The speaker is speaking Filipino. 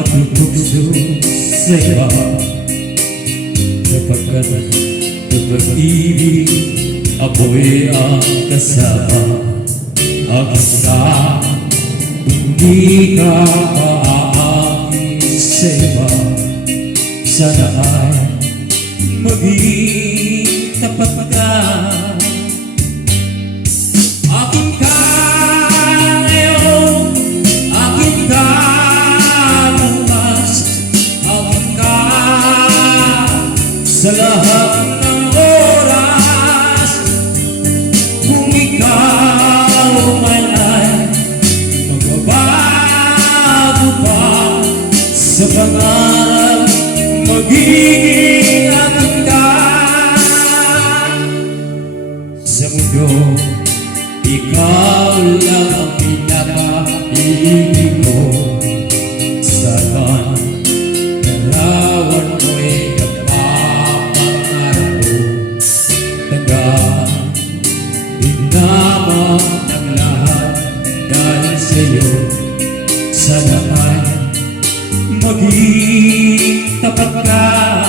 matutugso sa iba, sapagkat pag-ibig ako'y ang kasama. Ang isa, hindi ka aalis sa iba. Sana ay maging tapat ka. Akin ka ngayon, akin ka bukas, akin ka sa lahat ng oras. Kung ikaw man ay magbabago pa sa pangarap, magiging akin ka. Sa mundo, ikaw lang ang pinaka-ibig ko. Sana larawan mo'y napapangarap ko. Tandaan, inamang ng lahat dahil sa'yo. Sana ay maging tapat ka.